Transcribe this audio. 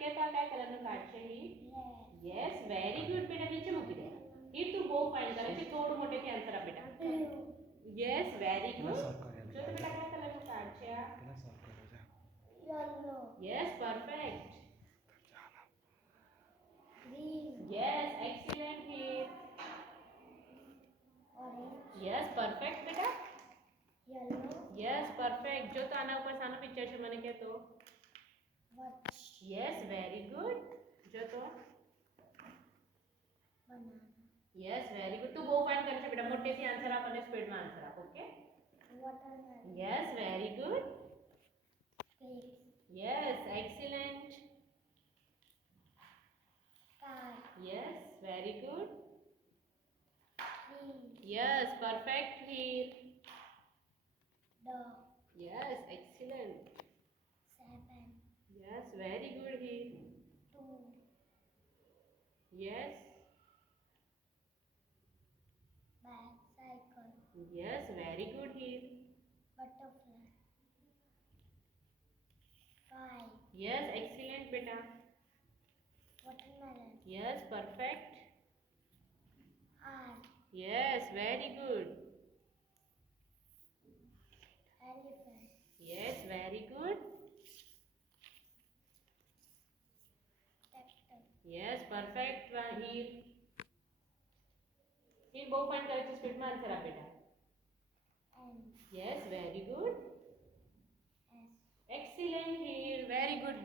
કે તો આ કયા કલરનું કાર્ડ છે હીર? યસ વેરી ગુડ બેટા નીચે મૂકી દે હીર તું બહુ ફાઇન કરે છે થોડું મોટેથી આન્સર આપ બેટા યસ વેરી ગુડ જો તો બેટા કયા કલરનું કાર્ડ છે આ Yellow. Yes perfect Green. Yes excellent Heer Orange. Yes perfect બેટા Yellow. યસ પરફેક્ટ જો તો આના ઉપર શાનો પિક્ચર છે મને કહે તો Watch. યસ વેરી ગુડ જો તો Banana. યસ વેરી ગુડ તું બહુ ફાઇન કરે છે બેટા મોટેથી આન્સર આપ અને સ્પીડમાં આન્સર આપ okay Watermelon. Yes very good Grapes. Yes excellent Car. Yes very good Tree. Yes perfect Heer Dog. Yes excellent 7. Yes very good Heer 2. Yes Bicycle. Yes very good Heer Butterfly. 5. Yes excellent બેટા Watermelon. Yes perfect R. Yes very good Elephant. Yes very good Tractor. Yes perfect Heer Heer બહુ fine કરે છે સ્પીડમાં answer આપ બેટા N. Yes very good S. excellent here very good